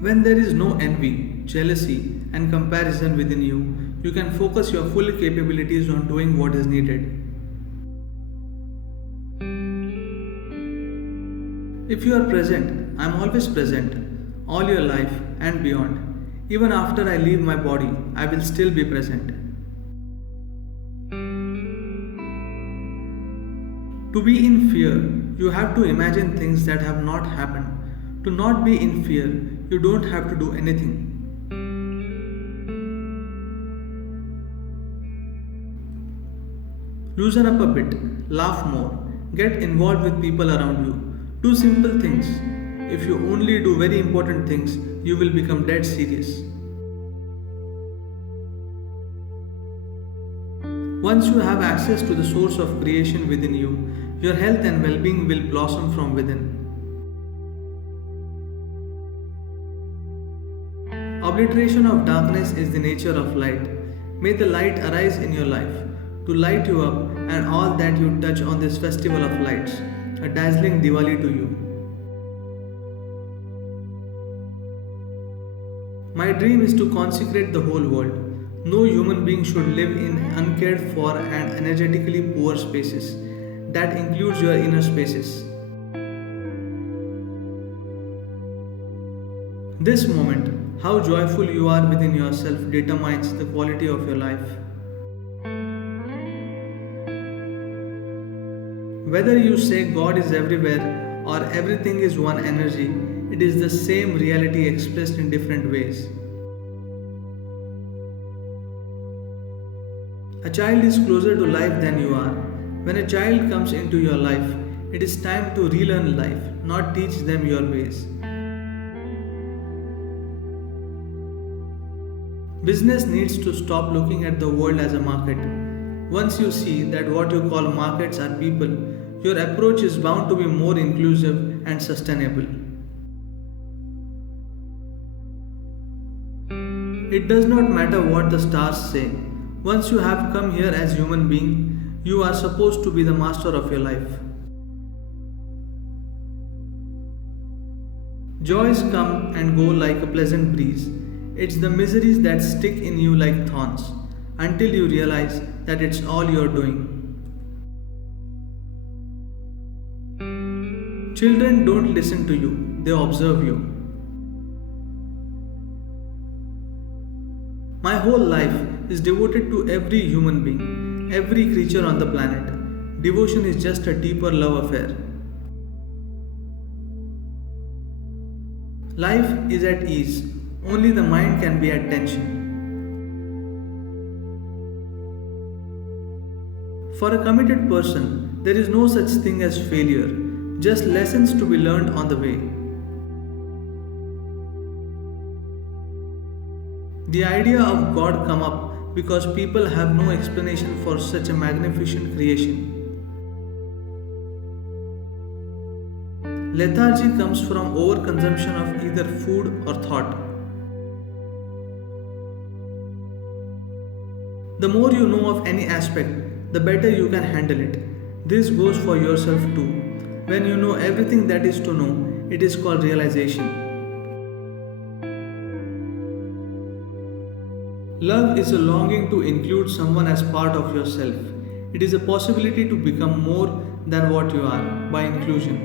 When there is no envy, jealousy, and comparison within you, you can focus your full capabilities on doing what is needed. If you are present, I am always present, all your life and beyond. Even after I leave my body, I will still be present. To be in fear, you have to imagine things that have not happened. To not be in fear, you don't have to do anything. Loosen up a bit, laugh more, get involved with people around you. Do simple things. If you only do very important things, you will become dead serious. Once you have access to the source of creation within you, your health and well being will blossom from within. Obliteration of darkness is the nature of light. May the light arise in your life to light you up and all that you touch on this festival of lights, a dazzling Diwali to you. My dream is to consecrate the whole world. No human being should live in uncared for and energetically poor spaces. That includes your inner spaces. This moment, how joyful you are within yourself determines the quality of your life. Whether you say God is everywhere or everything is one energy, it is the same reality expressed in different ways. A child is closer to life than you are. When a child comes into your life, it is time to relearn life, not teach them your ways. Business needs to stop looking at the world as a market. Once you see that what you call markets are people, your approach is bound to be more inclusive and sustainable. It does not matter what the stars say. Once you have come here as human being, you are supposed to be the master of your life. Joys come and go like a pleasant breeze. It's the miseries that stick in you like thorns until you realize that it's all you're doing. Children don't listen to you, they observe you. My whole life is devoted to every human being, every creature on the planet. Devotion is just a deeper love affair. Life is at ease, only the mind can be at tension. For a committed person, there is no such thing as failure, just lessons to be learned on the way. The idea of God come up because people have no explanation for such a magnificent creation. Lethargy comes from overconsumption of either food or thought. The more you know of any aspect, the better you can handle it. This goes for yourself too. When you know everything that is to know, it is called realization. Love is a longing to include someone as part of yourself. It is a possibility to become more than what you are by inclusion.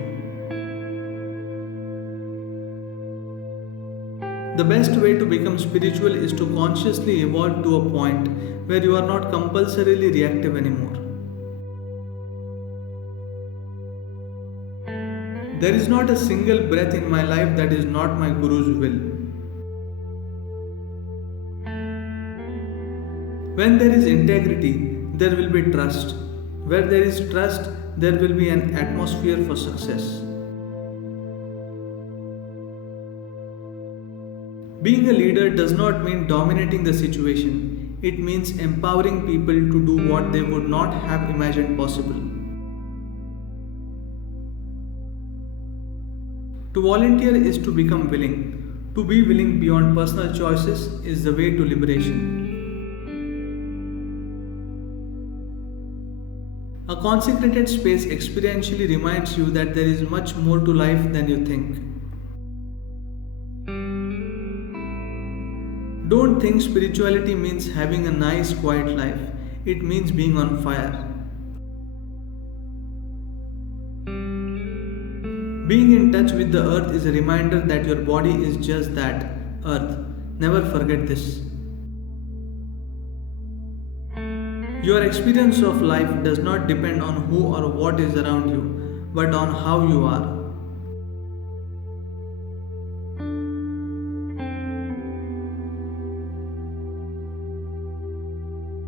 The best way to become spiritual is to consciously evolve to a point where you are not compulsorily reactive anymore. There is not a single breath in my life that is not my Guru's will. When there is integrity, there will be trust. Where there is trust, there will be an atmosphere for success. Being a leader does not mean dominating the situation. It means empowering people to do what they would not have imagined possible. To volunteer is to become willing. To be willing beyond personal choices is the way to liberation. A consecrated space experientially reminds you that there is much more to life than you think. Don't think spirituality means having a nice, quiet life. It means being on fire. Being in touch with the earth is a reminder that your body is just that, earth. Never forget this. Your experience of life does not depend on who or what is around you, but on how you are.